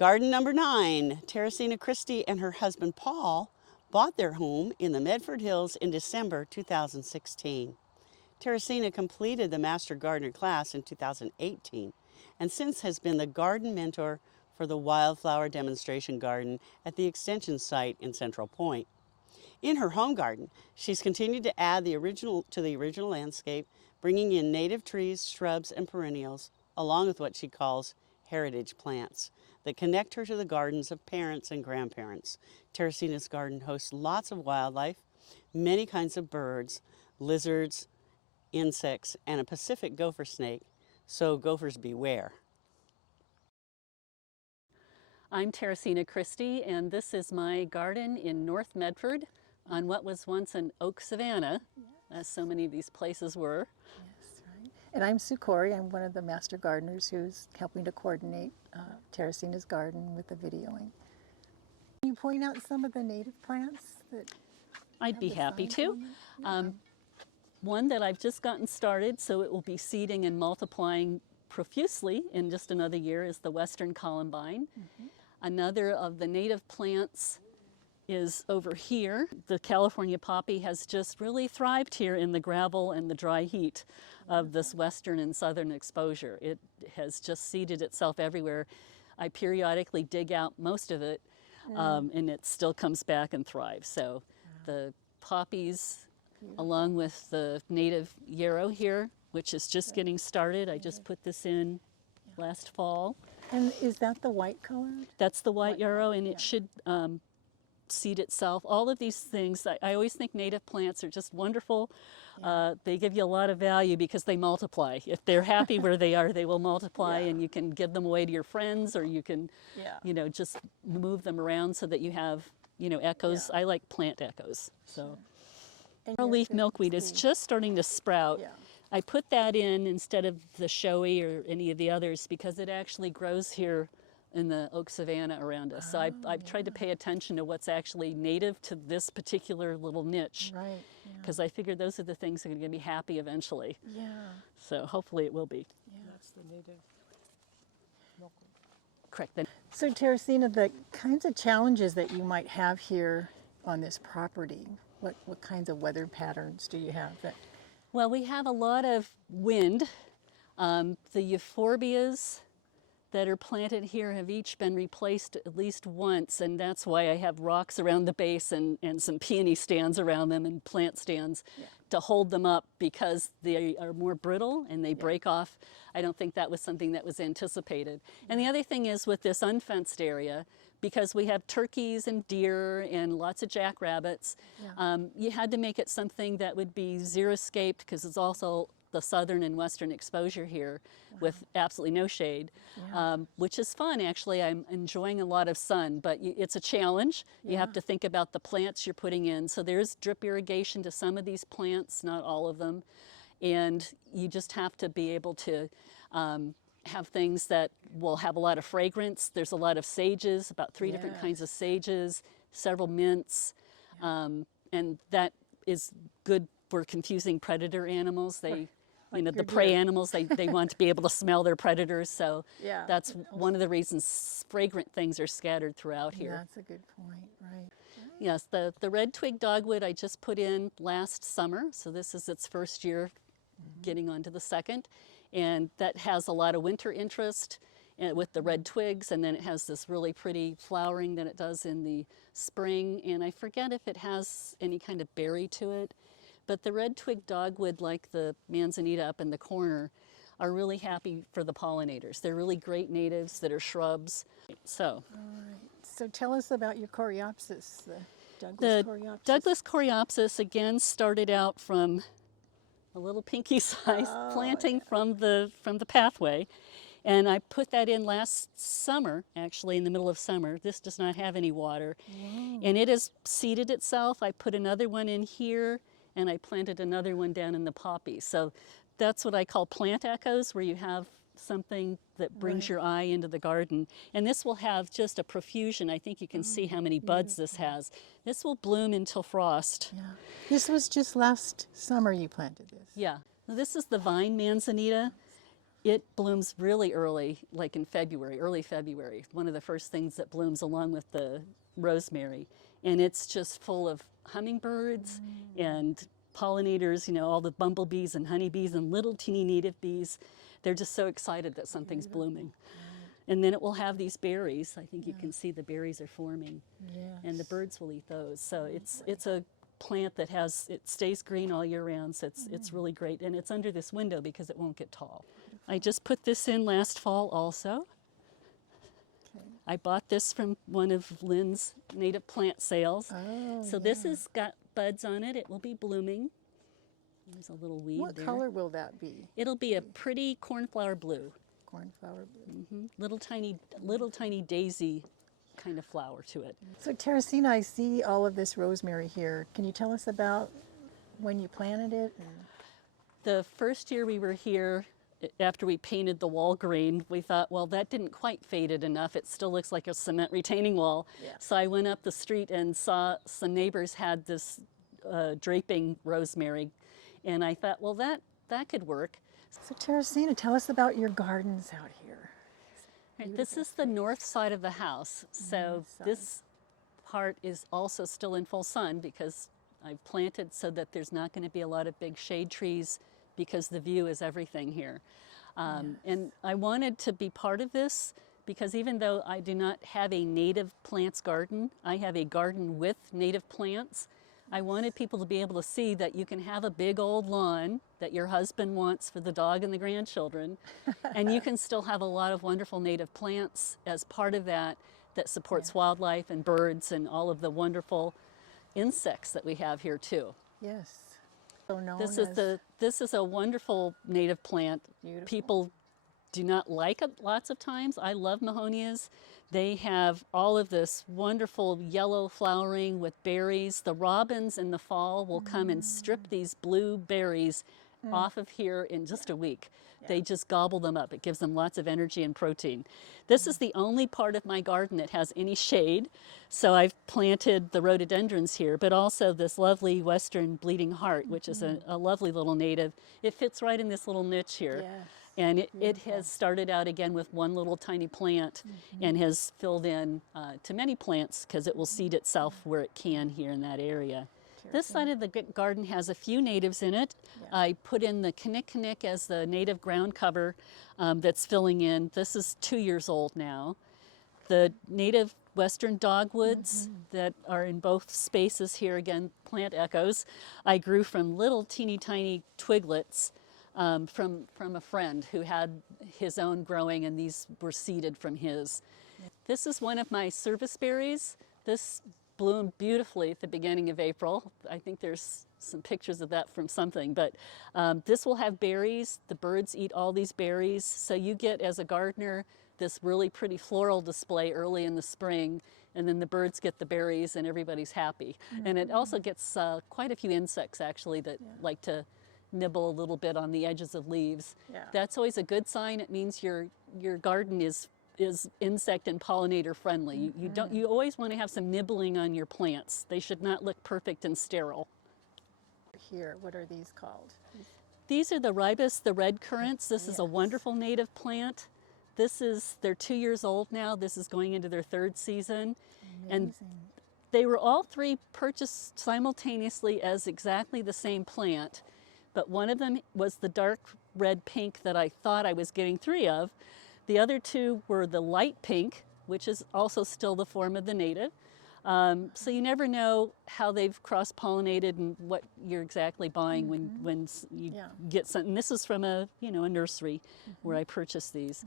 Garden number 9. Teresina Christy and her husband Paul bought their home in the Medford Hills in December 2016. Teresina completed the Master Gardener class in 2018 and since has been the garden mentor for the wildflower demonstration garden at the extension site in Central Point. In her home garden, she's continued to add the original landscape, bringing in native trees, shrubs, and perennials, along with what she calls heritage plants that connect her to the gardens of parents and grandparents. Teresina's garden hosts lots of wildlife, many kinds of birds, lizards, insects, and a Pacific gopher snake, so gophers beware. I'm Teresina Christy, and this is my garden in North Medford on what was once an oak savanna, as so many of these places were. Yes, right. And I'm Sue Corey. I'm one of the master gardeners who's helping to coordinate Teresina's garden with the videoing. Can you point out some of the native plants that I'd be happy to. One that I've just gotten started, so it will be seeding and multiplying profusely in just another year, is the Western Columbine. Another of the native plants is over here. The California poppy has just really thrived here in the gravel and the dry heat of this western and southern exposure. It has just seeded itself everywhere. I periodically dig out most of it, and it still comes back and thrives. So the poppies, along with the native yarrow here, which is just getting started. I just put this in last fall. And is that the white color? That's the white yarrow, and it should seed itself. All of these things, I always think native plants are just wonderful. They give you a lot of value because they multiply. If they're happy where they are, they will multiply, and you can give them away to your friends, or you can, you know, just move them around so that you have, you know, echoes. I like plant echoes. So, leaf milkweed is just starting to sprout. I put that in instead of the showy or any of the others because it actually grows here in the oak savanna around us. So I've tried to pay attention to what's actually native to this particular little niche. Because I figured those are the things that are going to be happy eventually. So hopefully it will be. That's the native milkweed. Correct. So Teresina, the kinds of challenges that you might have here on this property, what kinds of weather patterns do you have? Well, we have a lot of wind. The euphorbias that are planted here have each been replaced at least once, and that's why I have rocks around the base and some peony stands around them and plant stands to hold them up because they are more brittle and they break off. I don't think that was something that was anticipated. And the other thing is with this unfenced area, because we have turkeys and deer and lots of jackrabbits, you had to make it something that would be xeriscaped because it's also the southern and western exposure here with absolutely no shade, which is fun actually. I'm enjoying a lot of sun, but it's a challenge. You have to think about the plants you're putting in. So there's drip irrigation to some of these plants, not all of them. And you just have to be able to have things that will have a lot of fragrance. There's a lot of sages, about 3 different kinds of sages, several mints, and that is good for confusing predator animals. They, you know, the prey animals, they want to be able to smell their predators, so that's one of the reasons fragrant things are scattered throughout here. That's a good point, right. Yes, the red twig dogwood I just put in last summer, so this is its first year getting on to the second, and that has a lot of winter interest with the red twigs, and then it has this really pretty flowering that it does in the spring, and I forget if it has any kind of berry to it. But the red twig dogwood, like the manzanita up in the corner, are really happy for the pollinators. They're really great natives that are shrubs. So, So tell us about your coreopsis, the Douglas coreopsis. Douglas coreopsis, again, started out from a little pinky-sized planting from the pathway. And I put that in last summer, actually, in the middle of summer. This does not have any water. And it has seeded itself. I put another one in here, and I planted another one down in the poppy. So that's what I call plant echoes, where you have something that brings your eye into the garden. And this will have just a profusion. I think you can see how many buds this has. This will bloom until frost. This was just last summer you planted this. Yeah. This is the vine manzanita. it blooms really early, like in February, early February. One of the first things that blooms along with the rosemary. And it's just full of hummingbirds and pollinators, you know, all the bumblebees and honeybees and little teeny native bees. They're just so excited that something's blooming. And then it will have these berries. I think you can see the berries are forming. And the birds will eat those. So it's a plant that it stays green all year round, so it's really great. And it's under this window because it won't get tall. I just put this in last fall also. I bought this from one of Lynn's native plant sales. So this has got buds on it. It will be blooming. There's a little weed What there. color will that be? It'll be a pretty cornflower blue. Cornflower blue. Little tiny daisy kind of flower to it. So Teresina, I see all of this rosemary here. Can you tell us about when you planted it? The first year we were here, after we painted the wall green, we thought, well, that didn't quite fade it enough. It still looks like a cement retaining wall. So I went up the street and saw some neighbors had this draping rosemary. And I thought, well, that could work. So Teresina, tell us about your gardens out here. Right, this is the north side of the house. So this part is also still in full sun because I've planted so that there's not going to be a lot of big shade trees because the view is everything here. And I wanted to be part of this because even though I do not have a native plants garden, I have a garden with native plants. I wanted people to be able to see that you can have a big old lawn that your husband wants for the dog and the grandchildren, and you can still have a lot of wonderful native plants as part of that supports wildlife and birds and all of the wonderful insects that we have here too. Yes. So known This is a wonderful native plant. Beautiful. People do not like it lots of times. I love mahonias. They have all of this wonderful yellow flowering with berries. The robins in the fall will come and strip these blue berries off of here in just a week. They just gobble them up. It gives them lots of energy and protein. This is the only part of my garden that has any shade. So I've planted the rhododendrons here, but also this lovely western bleeding heart, which is a lovely little native. It fits right in this little niche here. Yes. And it has started out again with one little tiny plant and has filled in to many plants because it will seed itself where it can here in that area. This side of the garden has a few natives in it. I put in the kinnick as the native ground cover that's filling in. This is 2 years old now. The native western dogwoods that are in both spaces here, again, plant echoes, I grew from little teeny tiny twiglets from a friend who had his own growing, and these were seeded from his. This is one of my service berries. This bloomed beautifully at the beginning of April. I think there's some pictures of that from something, but this will have berries. The birds eat all these berries, so you get, as a gardener, this really pretty floral display early in the spring, and then the birds get the berries and everybody's happy. And it also gets quite a few insects actually that like to nibble a little bit on the edges of leaves. That's always a good sign. It means your garden is insect and pollinator friendly. You always want to have some nibbling on your plants. They should not look perfect and sterile. Here, what are these called? These are the ribus, the red currants. This is a wonderful native plant. They're 2 years old now. This is going into their third season. Amazing. And they were all three purchased simultaneously as exactly the same plant, but one of them was the dark red pink that I thought I was getting 3 of. The other 2 were the light pink, which is also still the form of the native. So you never know how they've cross-pollinated and what you're exactly buying when you get something. This is from a nursery where I purchased these.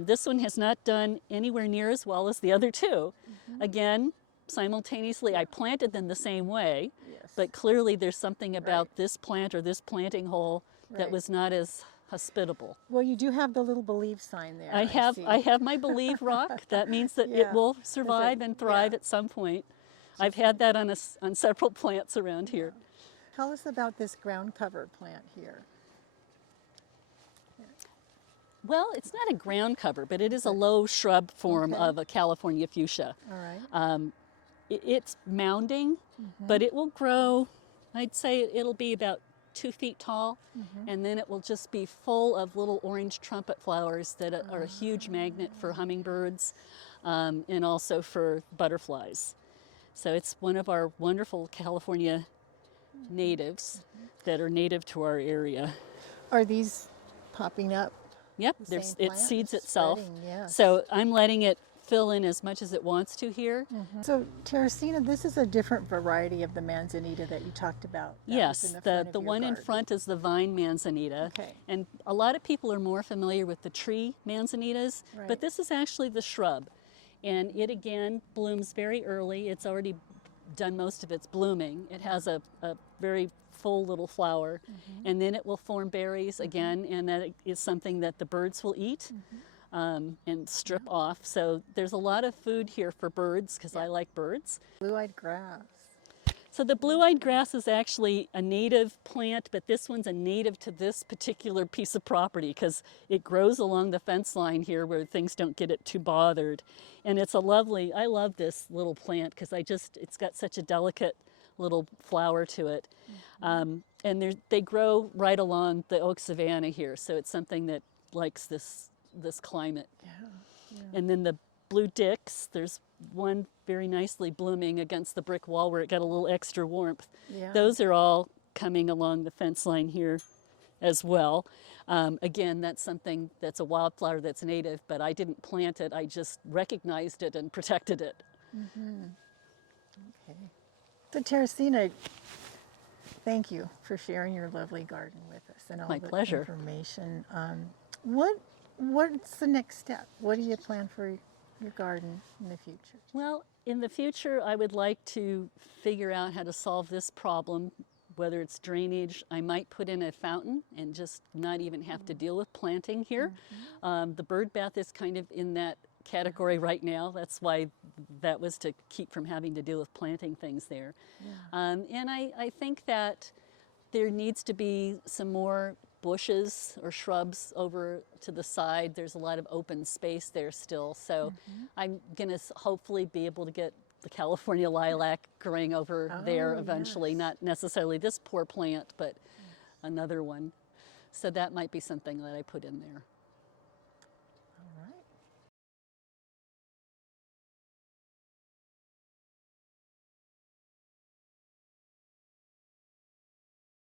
This one has not done anywhere near as well as the other 2. Again, simultaneously, I planted them the same way, but clearly there's something about this plant or this planting hole that was not as hospitable. Well, you do have the little believe sign there. I see. have my believe rock. That means that it will survive and thrive at some point. I've had that on several plants around here. Tell us about this ground cover plant here. Well, it's not a ground cover, but it is a low shrub form of a California fuchsia. All right. It's mounding, but it will grow. I'd say it'll be about 2 feet tall, and then it will just be full of little orange trumpet flowers that are a huge magnet for hummingbirds and also for butterflies. So it's one of our wonderful California natives that are native to our area. Are these popping up? Yep, The same it plant? seeds It's itself. spreading, yes. So I'm letting it fill in as much as it wants to here. So Teresina, this is a different variety of the manzanita that you talked about. That was Yes, in the front of your one in garden. front is the vine manzanita. Okay. And a lot of people are more familiar with the tree manzanitas, Right. but this is actually the shrub. And it again blooms very early. It's already done most of its blooming. It has a very full little flower, and then it will form berries again, and that is something that the birds will eat and strip off. So there's a lot of food here for birds because I like birds. Blue-eyed grass. So the blue-eyed grass is actually a native plant, but this one's a native to this particular piece of property because it grows along the fence line here where things don't get it too bothered. And it's a lovely, I love this little plant because it's got such a delicate little flower to it. And they grow right along the oak savanna here, so it's something that likes this climate. And then the blue dicks, there's one very nicely blooming against the brick wall where it got a little extra warmth. Yeah. Those are all coming along the fence line here as well. Again, that's something that's a wildflower that's native, but I didn't plant it, I just recognized it and protected it. Okay. So Teresina, thank you for sharing your lovely garden with us and all My the pleasure. information. What's the next step? What do you plan for your garden in the future? Well, in the future, I would like to figure out how to solve this problem, whether it's drainage. I might put in a fountain and just not even have to deal with planting here. The bird bath is kind of in that category right now. That's why that was to keep from having to deal with planting things there. And I think that there needs to be some more bushes or shrubs over to the side. There's a lot of open space there still. So I'm going to hopefully be able to get the California lilac growing over there eventually. Yes. Not necessarily this poor plant, but another one. So that might be something that I put in there.